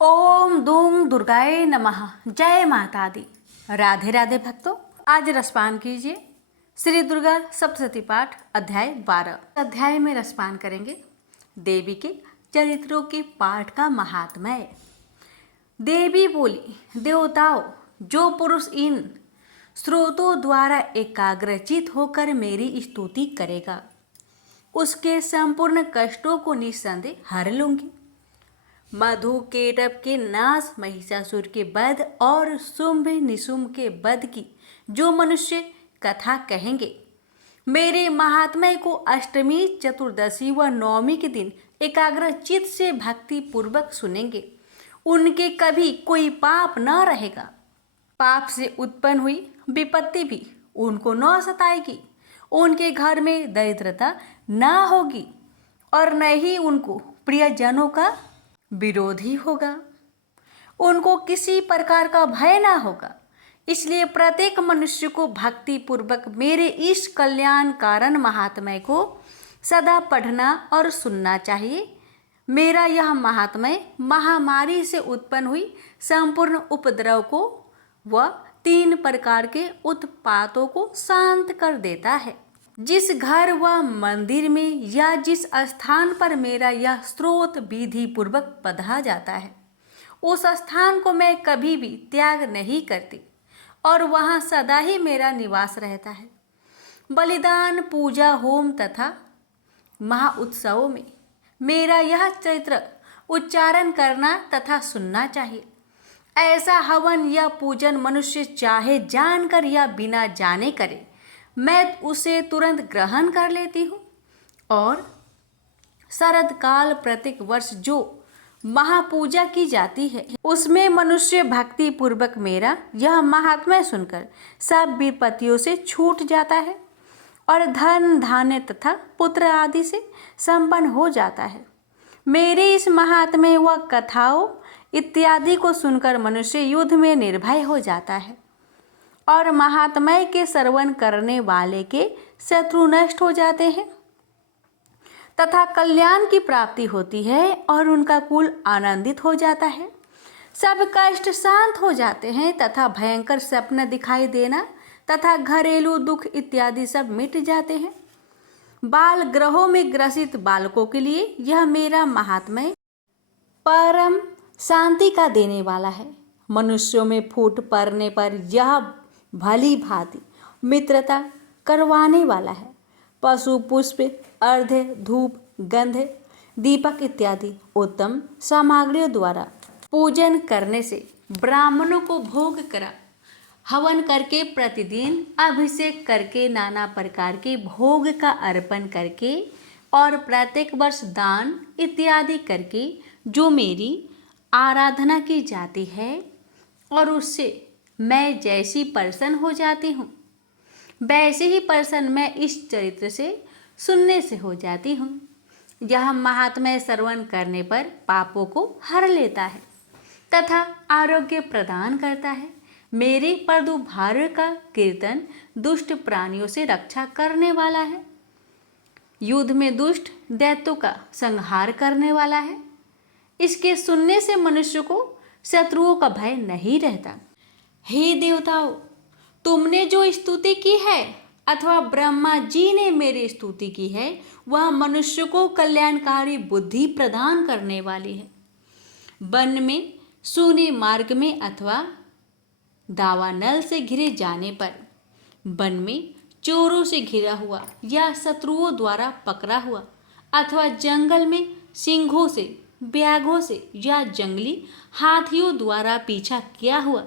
ओम दूम दुर्गाए नमः। जय माता दी। राधे राधे भक्तों, आज रसपान कीजिए श्री दुर्गा सप्तशती पाठ अध्याय 12। अध्याय में रसपान करेंगे देवी के चरित्रों के पाठ का महात्म्य। देवी बोली, देवताओं, जो पुरुष इन स्रोतों द्वारा एकाग्रचित होकर मेरी स्तुति करेगा उसके संपूर्ण कष्टों को निस्संदेह हर लूंगी। मधु केटप के नाश, महिषासुर के वध और शुंभ निशुंभ के वध की जो मनुष्य कथा कहेंगे, मेरे महात्म्य को अष्टमी, चतुर्दशी व नवमी के दिन एकाग्रचित से भक्ति पूर्वक सुनेंगे, उनके कभी कोई पाप न रहेगा। पाप से उत्पन्न हुई विपत्ति भी उनको न सताएगी। उनके घर में दरिद्रता न होगी और न ही उनको प्रियजनों का विरोधी होगा। उनको किसी प्रकार का भय ना होगा। इसलिए प्रत्येक मनुष्य को भक्ति पूर्वक मेरे इस कल्याण कारण महात्म्य को सदा पढ़ना और सुनना चाहिए। मेरा यह महात्म्य महामारी से उत्पन्न हुई संपूर्ण उपद्रव को व 3 प्रकार के उत्पातों को शांत कर देता है। जिस घर व मंदिर में या जिस स्थान पर मेरा यह स्रोत विधि पूर्वक पढ़ा जाता है, उस स्थान को मैं कभी भी त्याग नहीं करती और वहाँ सदा ही मेरा निवास रहता है। बलिदान, पूजा, होम तथा महाउत्सवों में मेरा यह चरित्र उच्चारण करना तथा सुनना चाहिए। ऐसा हवन या पूजन मनुष्य चाहे जानकर या बिना जाने करे, मैं उसे तुरंत ग्रहण कर लेती हूँ। और शरद काल प्रत्येक वर्ष जो महापूजा की जाती है, उसमें मनुष्य भक्ति पूर्वक मेरा यह महात्म्य सुनकर सब विपत्तियों से छूट जाता है और धन, धान्य तथा पुत्र आदि से संपन्न हो जाता है। मेरे इस महात्म्य व कथाओं इत्यादि को सुनकर मनुष्य युद्ध में निर्भय हो जाता है और महात्म्य के श्रवण करने वाले के शत्रु नष्ट हो जाते हैं तथा कल्याण की प्राप्ति होती है और उनका कुल आनंदित हो जाता है। सब कष्ट शांत हो जाते हैं तथा भयंकर स्वप्न दिखाई देना तथा घरेलू दुख इत्यादि सब मिट जाते हैं। बाल ग्रहों में ग्रसित बालकों के लिए यह मेरा महात्म्य परम शांति का देने वाला है। मनुष्यों में फूट पड़ने पर यह भली भांति मित्रता करवाने वाला है। पशु, पुष्प, अर्घ्य, धूप, गंध, दीपक इत्यादि उत्तम सामग्रियों द्वारा पूजन करने से ब्राह्मणों को भोग करा, हवन करके, प्रतिदिन अभिषेक करके, नाना प्रकार के भोग का अर्पण करके और प्रत्येक वर्ष दान इत्यादि करके जो मेरी आराधना की जाती है और उससे मैं जैसी प्रसन्न हो जाती हूँ, वैसे ही प्रसन्न मैं इस चरित्र से सुनने से हो जाती हूँ। यह महात्म्य श्रवण करने पर पापों को हर लेता है तथा आरोग्य प्रदान करता है। मेरे पदुभार का कीर्तन दुष्ट प्राणियों से रक्षा करने वाला है। युद्ध में दुष्ट दैत्यों का संहार करने वाला है। इसके सुनने से मनुष्य को शत्रुओं का भय नहीं रहता। हे देवताओं, तुमने जो स्तुति की है अथवा ब्रह्मा जी ने मेरी स्तुति की है, वह मनुष्य को कल्याणकारी बुद्धि प्रदान करने वाली है। वन में, सूने मार्ग में अथवा दावानल से घिरे जाने पर, वन में चोरों से घिरा हुआ या शत्रुओं द्वारा पकड़ा हुआ अथवा जंगल में सिंहों से, व्याघ्रों से या जंगली हाथियों द्वारा पीछा किया हुआ,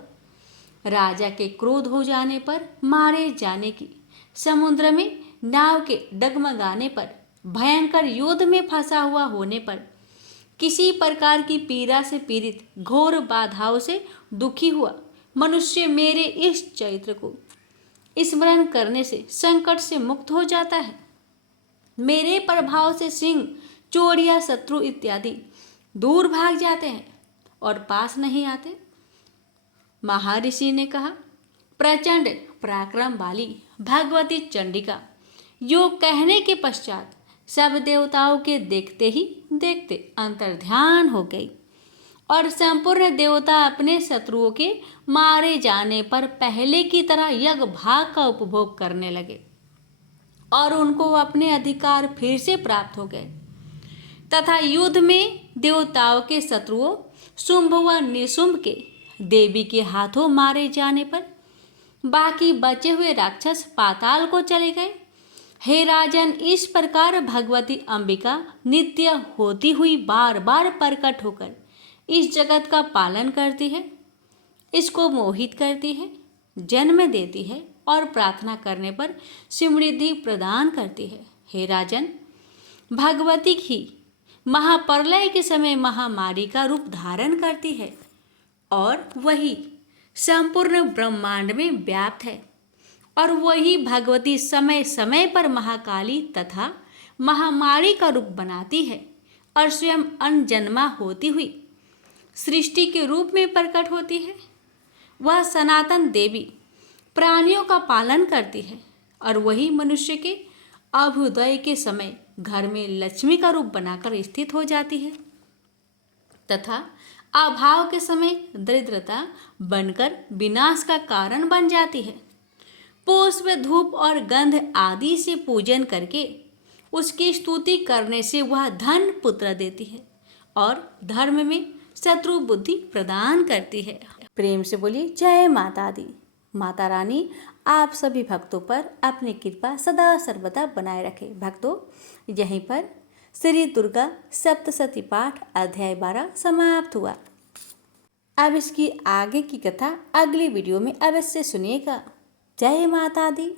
राजा के क्रोध हो जाने पर मारे जाने की, समुद्र में नाव के डगमगाने पर, भयंकर युद्ध में फंसा हुआ होने पर, किसी प्रकार की पीड़ा से पीड़ित, घोर बाधाओं से दुखी हुआ मनुष्य मेरे इस चरित्र को स्मरण करने से संकट से मुक्त हो जाता है। मेरे प्रभाव से सिंह, चोर या शत्रु इत्यादि दूर भाग जाते हैं और पास नहीं आते। महर्षि ने कहा, प्रचंड पराक्रम वाली भगवती चंडिका योग कहने के पश्चात सब देवताओं के देखते ही देखते अंतर्ध्यान हो गई और संपूर्ण देवता अपने शत्रुओं के मारे जाने पर पहले की तरह यज्ञ भाग का उपभोग करने लगे और उनको अपने अधिकार फिर से प्राप्त हो गए तथा युद्ध में देवताओं के शत्रुओं शुंभ व निशुंभ के देवी के हाथों मारे जाने पर बाकी बचे हुए राक्षस पाताल को चले गए। हे राजन, इस प्रकार भगवती अंबिका नित्य होती हुई बार बार प्रकट होकर इस जगत का पालन करती है, इसको मोहित करती है, जन्म देती है और प्रार्थना करने पर समृद्धि प्रदान करती है। हे राजन, भगवती ही महाप्रलय के समय महामारी का रूप धारण करती है और वही संपूर्ण ब्रह्मांड में व्याप्त है और वही भगवती समय समय पर महाकाली तथा महामारी का रूप बनाती है और स्वयं अनजन्मा होती हुई सृष्टि के रूप में प्रकट होती है। वह सनातन देवी प्राणियों का पालन करती है और वही मनुष्य के अभ्युदय के समय घर में लक्ष्मी का रूप बनाकर स्थित हो जाती है तथा अभाव के समय दरिद्रता बनकर विनाश का कारण बन जाती है। पुष्प, धूप और गंध आदि से पूजन करके उसकी स्तुति करने से वह धन पुत्र देती है और धर्म में शत्रु बुद्धि प्रदान करती है। प्रेम से बोलिए जय माता दी। माता रानी आप सभी भक्तों पर अपनी कृपा सदा सर्वदा बनाए रखे। भक्तों, यहीं पर श्री दुर्गा सप्तशती पाठ अध्याय 12 समाप्त हुआ। अब इसकी आगे की कथा अगली वीडियो में अवश्य सुनिएगा। जय माता दी।